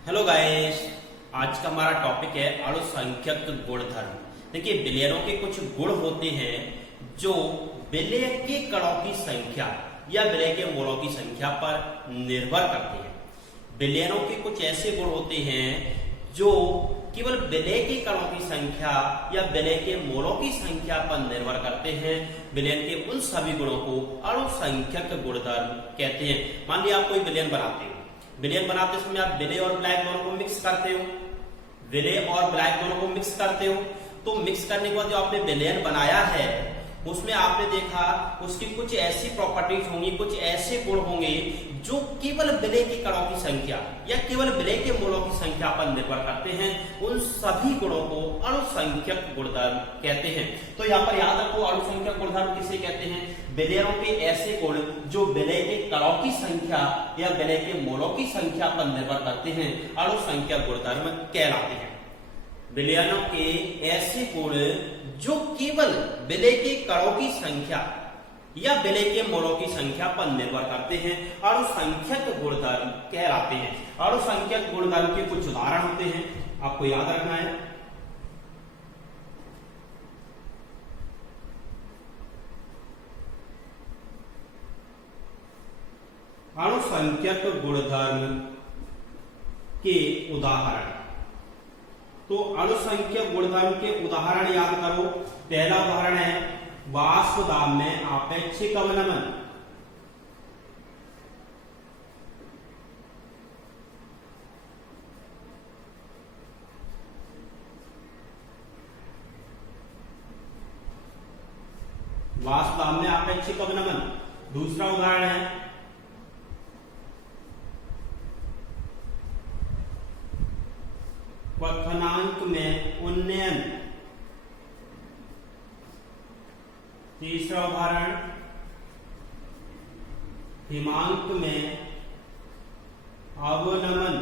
Hello guys. आज का हमारा टॉपिक है अणुसंख्यक गुणधर्म। देखिए, विलयनों के कुछ गुण होते हैं जो विलय के कणों की संख्या या विलय के मोलों की संख्या पर निर्भर करते हैं। विलयनों के कुछ ऐसे गुण होते हैं जो केवल विलय के कणों की संख्या या विलय के मोलों की संख्या पर निर्भर करते हैं। विलयन के उन सभी गुणों को अणुसंख्यक गुणधर्म कहते हैं। मान लिया आप कोई विलयन बनाते हो, विलयन बनाते समय आप विलय और ब्लैक दोनों को मिक्स करते हो, विलय और ब्लैक दोनों को मिक्स करते हो। तो मिक्स करने के बाद जो आपने विलयन बनाया है उसमें आपने देखा उसकी कुछ ऐसी प्रॉपर्टीज होंगी, कुछ ऐसे गुण होंगे जो केवल विलय के कणों की संख्या या केवल विलय के मोलों की संख्या पर निर्भर करते हैं। उन सभी गुणों को अणुसंख्यक गुणधर्म कहते हैं। तो यहाँ पर याद रखो, अणुसंख्यक गुणधर्म किसे कहते हैं? विलयनों के ऐसे गुण जो विलय के कणों की संख्या या विलय के मोलों की संख्या पर निर्भर करते हैं, अणुसंख्यक गुणधर्म कहलाते हैं। विलयनों के ऐसे गुण जो केवल विलय के कणों की संख्या या विलय के मोलों की संख्या पर निर्भर करते हैं, अणुसंख्यक गुणधर्म कहलाते हैं। अणुसंख्यक गुणधर्म के कुछ उदाहरण होते हैं, आपको याद रखना है। अणुसंख्यक गुणधर्म के उदाहरण। तो अणुसंख्यक गुणधर्म के उदाहरण याद करो। पहला उदाहरण है वाष्प दाब में आपेक्षिक अवनमन। वाष्प दाब में आपेक्षिक अवनमन। दूसरा उदाहरण है क्वथनांक में उन्नयन। तीसरा उदाहरण हिमांक में अवनमन।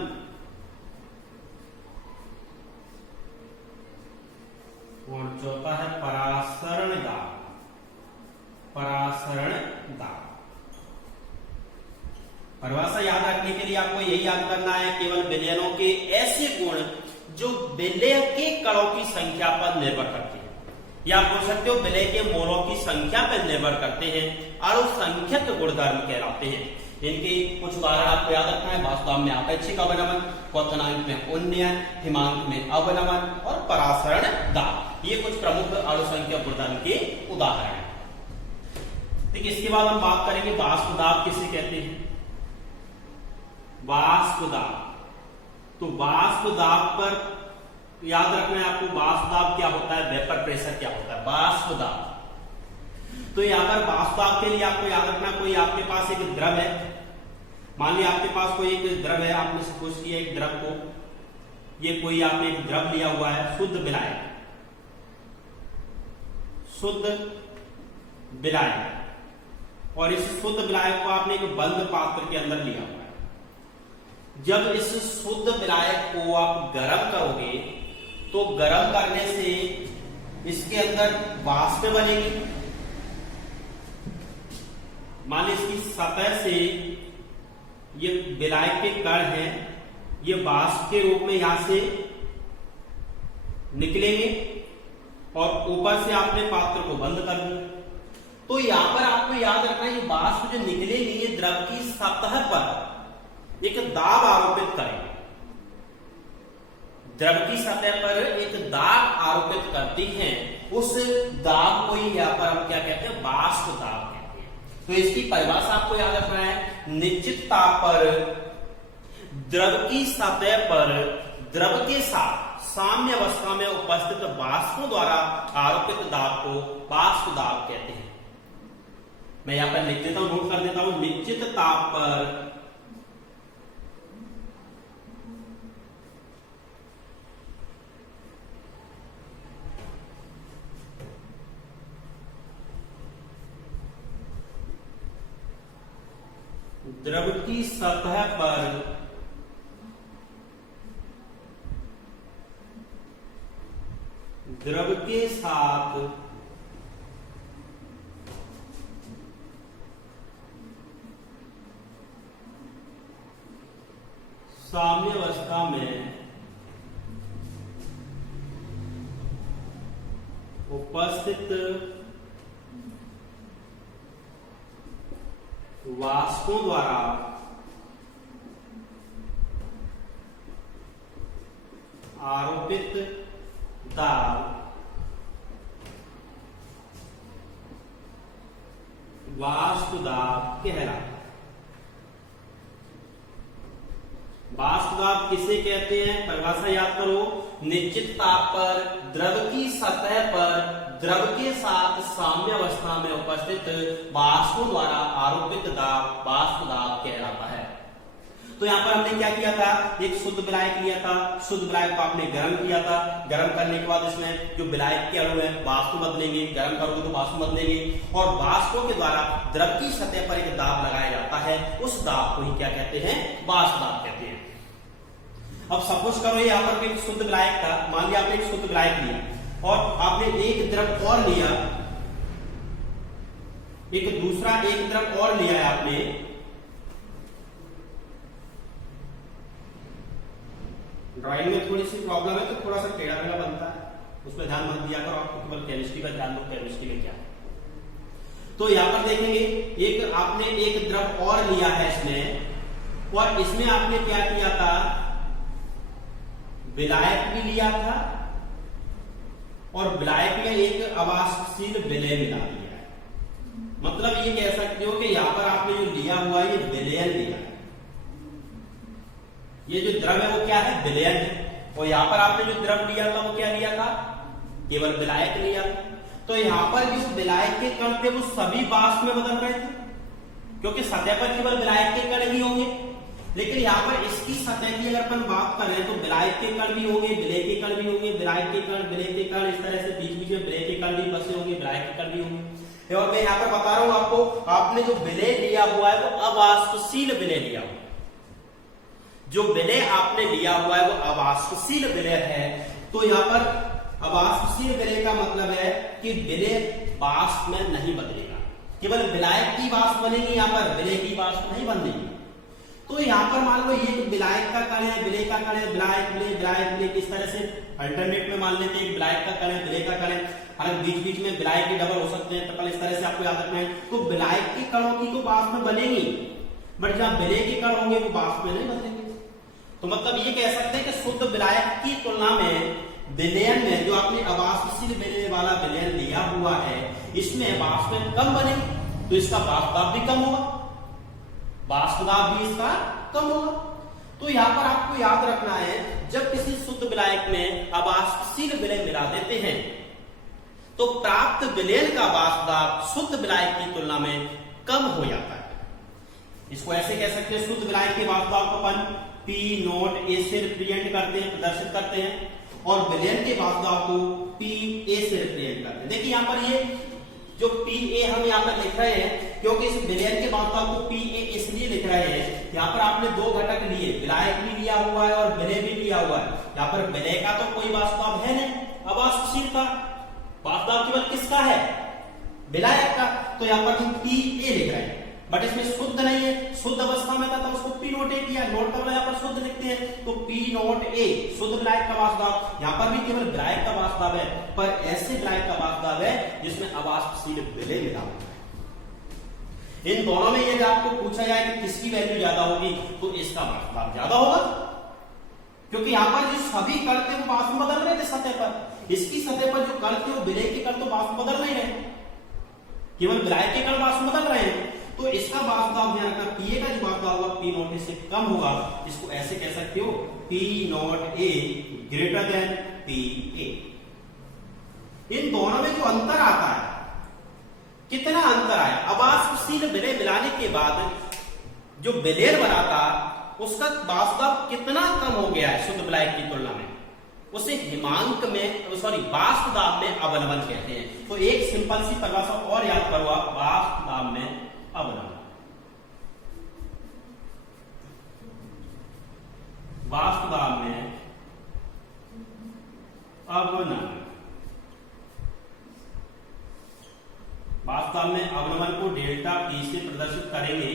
और चौथा है परासरण दाब। परासरण दाब। परिभाषा याद रखने के लिए आपको यही याद करना है, केवल विलयनों के ऐसे गुण जो विलय के कणों की संख्या पर निर्भर करते हैं, या आप बोल सकते हो विलय के मोलों की संख्या पर निर्भर करते हैं, अणुसंख्यक गुणधर्म कहलाते हैं। इनके कुछ उदाहरण आपको याद रखना है। वाष्प दाब में आपेक्षिक अवनमन, क्वथनांक में उन्नयन, हिमांक में अवनमन और परासरण दाब। ये कुछ प्रमुख अणुसंख्यक गुणधर्म के उदाहरण हैं। ठीक, इसके बाद हम बात करेंगे वाष्प दाब किसे कहते हैं। वाष्प दाब। तो वाष्प दाब पर याद रखना है आपको, वाष्प दाब क्या होता है, वेपर प्रेशर क्या होता है। वाष्प दाब, तो यहां पर वाष्प दाब के लिए आपको याद रखना, कोई आपके पास एक द्रव है, मान लिया आपके पास कोई एक द्रव है, आपने सपोज किया एक द्रव को, ये कोई आपने एक द्रव लिया हुआ है, शुद्ध विलायक। शुद्ध विलायक, और इस शुद्ध विलायक को आपने एक बंद पात्र के अंदर लिया हुआ है। जब इस शुद्ध विलायक को आप गर्म करोगे तो गर्म करने से इसके अंदर वाष्प बनेगी। मान लीजिए इसकी सतह से ये विलायक के कण हैं, ये वाष्प के रूप में यहां से निकलेंगे और ऊपर से आपने पात्र को बंद कर दिया। तो यहां पर आपको याद रखना है, ये वाष्प जो निकलेगी ये द्रव की सतह पर एक दाब आरोपित करेंगे। द्रव की सतह पर एक दाब आरोपित करती हैं, उस दाब को ही यहां पर हम क्या कहते हैं, वाष्प दाब कहते हैं। तो इसकी परिभाषा आपको याद रखना है, निश्चित ताप पर द्रव की सतह पर द्रव के साथ साम्य अवस्था में उपस्थित वाष्पों द्वारा आरोपित दाब को वाष्प दाब कहते हैं। मैं यहां पर लिख देता हूं, नोट कर देता हूं। निश्चित ताप पर द्रव की सतह पर द्रव के साथ साम्यावस्था में उपस्थित वाष्पों द्वारा आरोपित दाब वाष्प दाब कहलाता है। वाष्प दाब किसे कहते हैं? परिभाषा याद करो, निश्चित ताप पर द्रव की सतह पर द्रव के साथ साम्यावस्था में उपस्थित वाष्पों द्वारा आरोपित दाब वाष्प दाब कहलाता है। तो यहाँ पर हमने क्या किया था, एक शुद्ध विलायक लिया था, शुद्ध विलायक को आपने गर्म किया था, गर्म करने के बाद इसमें जो विलायक के अणु है वाष्प बदलेंगे, गर्म करोगे तो वाष्प बदलेंगे, और वाष्पों के द्वारा द्रव की सतह पर एक दाब लगाया जाता है, उस दाब को ही क्या कहते हैं? वाष्प दाब कहते हैं। अब सपोज करो यहाँ पर एक शुद्ध विलायक था, मान लिया आपने एक शुद्ध विलायक लिया और आपने एक द्रव और लिया, एक दूसरा एक द्रव और लिया है आपने, ड्राइंग में थोड़ी सी प्रॉब्लम है तो थोड़ा सा टेढ़ा मेढ़ा बनता है, उसमें ध्यान मत दिया करो, आपको केवल केमिस्ट्री का ध्यान दो, केमिस्ट्री में क्या है। तो यहाँ पर देखेंगे एक आपने एक द्रव और लिया है इसमें, और इसमें आपने क्या किया था, विलायक भी लिया था और विलायक में एक अवाष्पशील विलय मिला दिया है। मतलब ये कह सकते हो कि यहाँ पर आपने जो लिया हुआ है ये विलयन लिया है, ये जो द्रव है वो क्या है? विलयन है। और यहाँ पर आपने जो द्रव लिया था वो क्या लिया था? केवल विलायक लिया था। तो यहाँ पर जो विलायक के कण थे वो सभी वाष्प में बदल रहे थे, क्योंकि सतह पर केवल विलायक के कण ही होंगे, लेकिन यहाँ पर इसकी सतह की अगर अपन बात करें तो विलायक के कण भी होंगे, विलय के कण भी होंगे, विलायक के कण, विलय के कण, इस तरह से बीच बीच में विलय के कण भी बसे होंगे, विलायक के कण भी होंगे। और मैं यहाँ पर बता रहा हूं आपको, आपने जो विलय लिया हुआ है वो अवाष्पशील विलय लिया हुआ है, जो विलय आपने लिया हुआ है वो अवाष्पशील विलय है। तो यहाँ पर अवाष्पशील विलय का मतलब है कि विलय वाष्प में नहीं बदलेगा, केवल विलायक की वाष्प बनेगी, यहाँ पर विलय की वाष्प नहीं बनेगी। तो यहाँ पर मान लो ये विलायक का कण है, विलय का कण है, विलायक विलय विलायक विलय, किस तरह से अल्टरनेट में मान लेते हैं, विलायक का कण है, विलय का कण है, हालांकि बीच बीच में विलायक के डबल हो सकते हैं, ट्रिपल, इस तरह से आपको याद रखना है। तो विलायक के कणों की तो वाष्प में बनेगी, बट जहां विलय के कण होंगे वो वाष्प में नहीं बनेंगे। तो मतलब ये कह सकते हैं कि शुद्ध विलायक की तुलना में विलयन में जो आपने अवाष्पशील विलय वाला विलयन लिया हुआ है इसमें वाष्प में कम बनेगी, तो इसका वाष्प दाब भी कम होगा, वाष्प दाब भी इसका कम होगा। तो यहाँ पर आपको याद रखना है, जब किसी शुद्ध विलायक में अवाष्पशील विलय मिला देते हैं तो प्राप्त विलयन का वाष्प दाब शुद्ध विलायक की तुलना में कम हो जाता है। इसको ऐसे कह सकते हैं, शुद्ध विलायक के वाष्प दाब को अपन P नोट A से रिप्रेजेंट करते हैं, प्रदर्शित करते हैं, और विलयन के वाष्प दाब को PA से रिप्रेजेंट करते हैं। देखिए यहाँ पर ये जो PA हम यहाँ पर लिख रहे हैं, क्योंकि इस विलयन के वाष्प दाब को PA इसलिए लिख रहे हैं, यहाँ पर आपने दो घटक लिए, विलायक भी लिया हुआ है और विलय भी लिया हुआ है। यहाँ पर विलय का तो कोई वाष्प दाब है नहीं, अवाष्पशील का वाष्प दाब केवल किसका है? विलायक का। तो यहाँ पर हम PA लिख रहे हैं, बट इसमें शुद्ध नहीं है, शुद्ध अवस्था में था तो उसको P नोट A किया, नोट का यहाँ पर शुद्ध लिखते हैं, तो P नोट A शुद्ध विलायक का वाष्प दाब। यहाँ पर भी केवल विलायक का वाष्प दाब है, पर ऐसे विलायक का वाष्प दाब है जिसमें अवाष्पशील विलय मिला हुआ है। इन दोनों में यदि आपको पूछा जाए कि किसकी वैल्यू ज्यादा होगी तो इसका वाष्प दाब ज्यादा होगा, क्योंकि यहाँ पर जो सभी कण थे वो वाष्प बदल रहे थे सतह पर, इसकी सतह पर जो कण थे वो विलय के कण तो वाष्प बदल नहीं रहे, केवल विलायक के कण वाष्प बदल रहे हैं। तो इसका वाष्प दाब ध्यान रखना, PA का जो वाष्प दाब होगा P नोट A से कम होगा, इसको ऐसे कह सकते हो P note A greater than PA। इन दोनों में जो अंतर आता है, कितना अंतर आया? अवाष्पशील विलय मिलाने के बाद जो विलयन बना था उसका वाष्प दाब कितना कम हो गया है शुद्ध विलायक की तुलना में, उसे हिमांक में वाष्प दाब में अवनमन कहते हैं। तो एक सिंपल सी परिभाषा और याद करो, वाष्प दाब में अवनमन। वाष्प दाब में अवनमन, वाष्प दाब में अवनमन को डेल्टा P से प्रदर्शित करेंगे,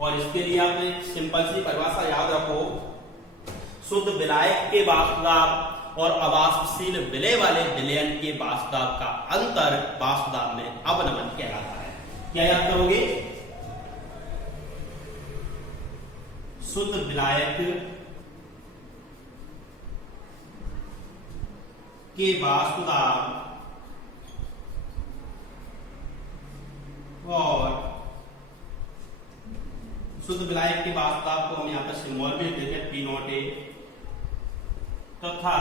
और इसके लिए आप एक सिंपल सी परिभाषा याद रखो, शुद्ध विलायक के वाष्प दाब और अवाष्पशील विलय वाले विलयन के वाष्प दाब का अंतर वाष्प दाब में अवनमन कहलाता है। क्या याद करोगे? शुद्ध विलायक के वाष्प दाब और शुद्ध विलायक के वाष्प दाब को हम यहां पर सिंबल में देते हैं पी नॉट ए तथा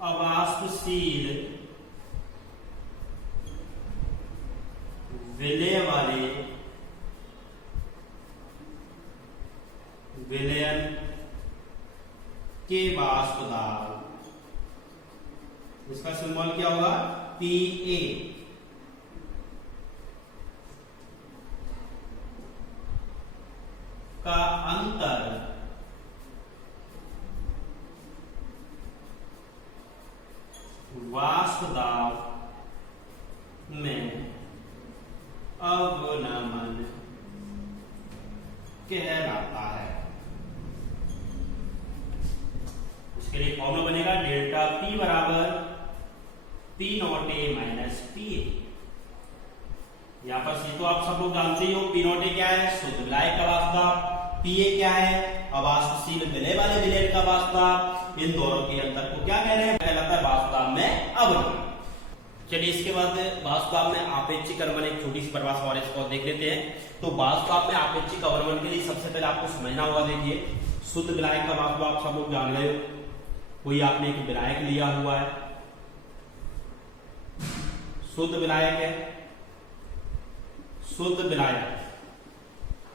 अवाष्पशील विलय वाले विलयन के वाष्प दाब, इसका सिंबल क्या होगा? P A. का अंतर वाष्प दाब में अवनमन कहलाता है। उसके लिए फॉर्मूला बनेगा डेल्टा पी बराबर P not a minus P A. यहां पर सी तो आप सब लोग जानते ही हो, पी नॉट ए क्या है? शुद्ध विलायक का वाष्प दाब। पी ए क्या है? अवाष्पशील विलय वाले विलयन का वाष्प दाब। इन दोनों के अंतर को क्या कह रहे हैं? कहलाता है वाष्प दाब में अवनमन। चलिए इसके बाद वाष्प दाब में आपेक्षिक अवनमन, एक छोटी सी परिभाषा और इसको देख लेते हैं। तो वाष्प दाब में आपेक्षिक अवनमन के लिए सबसे पहले आपको समझना होगा, देखिए शुद्ध विलायक का वाष्प दाब सब लोग जान गए। कोई आपने एक विलायक लिया हुआ है, शुद्ध विलायक है, शुद्ध विलायक,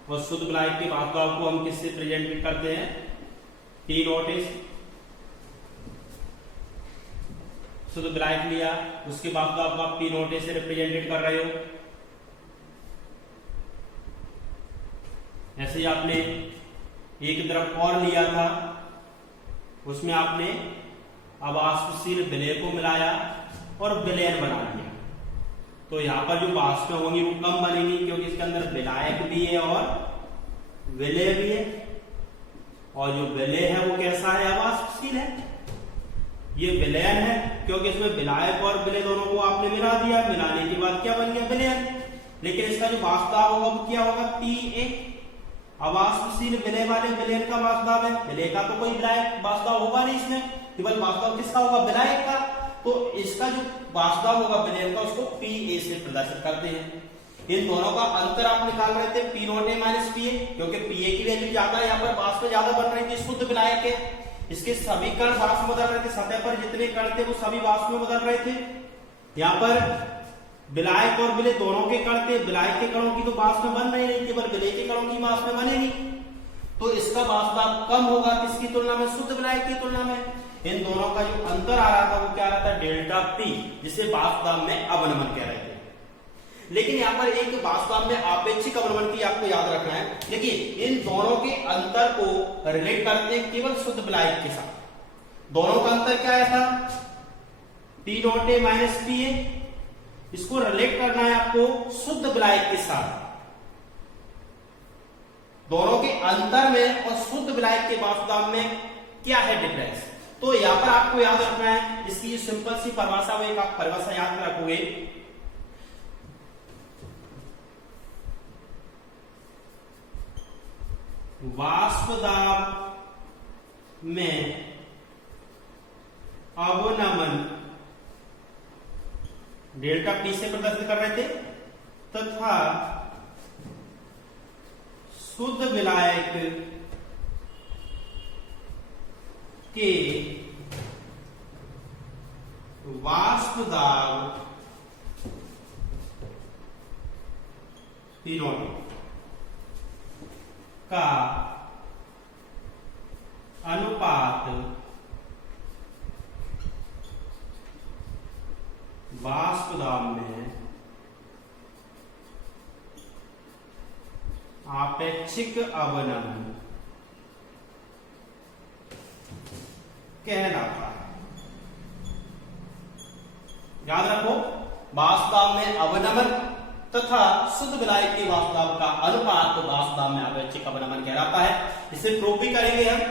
और शुद्ध विलायक के वाष्प दाब को हम किससे प्रेजेंट करते हैं? T not a. शुद्ध विलायक लिया, उसके वाष्प दाब को आप टी नॉट ए से रिप्रेजेंटेड कर रहे हो। ऐसे ही आपने एक द्रव और लिया था, उसमें आपने अवाष्पशील विलय को मिलाया और विलयन बना लिया। तो यहां पर जो वाष्पें होंगी वो कम बनेंगी, क्योंकि इसके अंदर विलायक भी है और विलय भी है, और जो विलय है वो कैसा है? अवाष्पशील है। ये विलयन है क्योंकि इसमें विलायक और विलय दोनों को आपने मिला दिया, मिलाने के बाद क्या बन गया? विलयन। लेकिन इसका जो वाष्प दाब होगा वो क्या होगा? P A. अवाष्पशील विलय वाले विलयन का वाष्प दाब है, विलय का तो कोई विलायक वाष्प दाब होगा नहीं इसमें, केवल वाष्प दाब किसका होगा? विलायक का। तो इसका जो वाष्प दाब होगा विलयन का, उसको पी ए से प्रदर्शित करते हैं। इन दोनों का अंतर आप निकाल रहे थे P not a minus P A, क्योंकि पी ए की वैल्यू ज्यादा है, यहाँ पर वाष्प ज्यादा बन रही थी, शुद्ध विलायक है। इसके सभी कण वाष्प बदल रहे थे, सतह पर जितने कण थे वो सभी वाष्प में बदल रहे थे। यहाँ पर विलायक और विलय दोनों के कण थे, विलायक के कणों की तो वाष्प में बन रही नहीं, केवल विलय के कणों की वाष्प में बनेगी। तो इसका वाष्प दाब कम होगा किसकी तुलना में? शुद्ध विलायक की तुलना में। इन दोनों का जो अंतर आ रहा था वो क्या आ रहा था? डेल्टा पी, जिसे वाष्प दाब में अवनमन कह रहे थे। लेकिन यहाँ पर एक वाष्प दाब में आपेक्षिक अवनमन की आपको याद रखना है। देखिए इन दोनों के अंतर को रिलेट करते हैं केवल शुद्ध विलायक के साथ। दोनों का अंतर क्या आया था? P not a minus P A. इसको रिलेट करना है आपको शुद्ध विलायक के साथ। दोनों के अंतर में और शुद्ध विलायक के वाष्प दाब में क्या है डिफरेंस? तो यहां पर आपको याद रखना है, इसकी सिंपल सी परिभाषा, वो एक आप परिभाषा याद रखोगे। वाष्प दाब में अवनमन डेल्टा पी से प्रदर्शित कर रहे थे, तथा शुद्ध विलायक के वाष्प दाब तीनों का अनुपात वाष्प दाब में आपेक्षिक अवनमन कहलाता है। याद रखो, वाष्प दाब में अवनमन तथा शुद्ध विलायक के वास्तव का अनुपात वास्तव में अपेक्षिक अवनमन कहलाता है। इसे प्रूव भी करेंगे हम,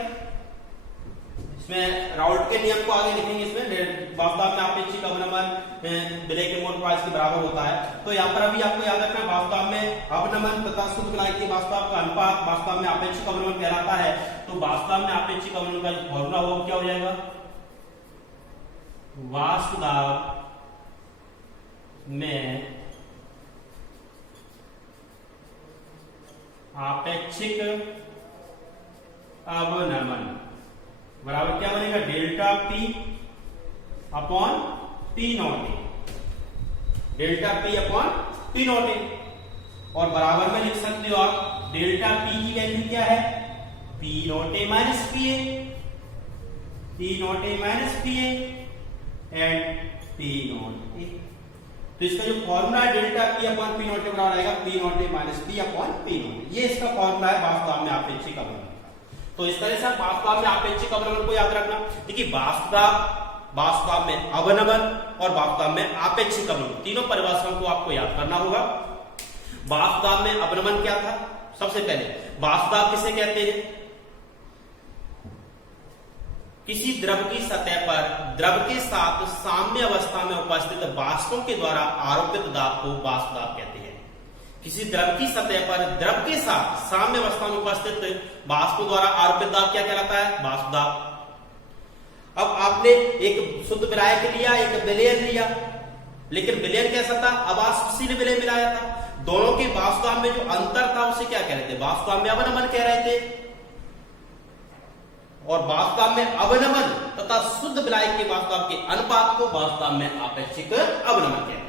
इसमें राउल्ट के नियम को आगे लिखेंगे। इसमें वास्तव में अपेक्षिक अवनमन विलेय के मोल प्राइस के बराबर होता है। तो यहाँ पर अभी आपको याद रखना, वास्तव में अवनमन तथा शुद्ध विलायक के वास्तव का अनुपात वास्तव में अपेक्षिक अवनमन कहलाता है। तो वास्तव में अपेक्षिक अवनमन का जो फॉर्मूला होगा क्या हो जाएगा, वास्तव में आपेक्षिक अवनमन बराबर क्या बनेगा, delta P upon P not a, delta P upon P not a. और बराबर में लिख सकते हो आप डेल्टा पी की वैल्यू क्या है, P not a minus P A, P not a minus P A and P not a. तो इसका जो फॉर्मूला है delta P upon P not a बराबर आएगा P not a minus P upon P not. ये इसका formula है वास्तव में आपेक्षिक अवनमन का। तो इस तरह से आप वास्तव में आपेक्षिक अवनमन को याद रखना। देखिए वास्तव में अवनमन और वास्तव में आपेक्षिक अवनमन तीनों परिभाषाओं को आपको याद करना होगा। वास्तव में अवनमन क्या था, सबसे पहले वास्तव किसे कहते हैं, किसी द्रव की सतह पर द्रव के साथ साम्य अवस्था में उपस्थित वाष्पों के द्वारा आरोपित दाब को वाष्प दाब कहते हैं। किसी द्रव की सतह पर द्रव के साथ साम्य अवस्था में उपस्थित वाष्पों द्वारा आरोपित दाब क्या कहलाता है, वाष्प दाब। अब आपने एक शुद्ध विलायक लिया, एक विलयन लिया, लेकिन विलयन कैसा था, अवाष्पशील विलय मिलाया था। दोनों के वाष्प दाब में जो अंतर था उसे क्या कह रहे थे, वाष्प दाब में अवनमन कह रहे थे। और वास्तव में अवनमन तथा शुद्ध विलायक के वास्तव के अनुपात को वास्तव में आपेक्षिक अवनमन कहते हैं।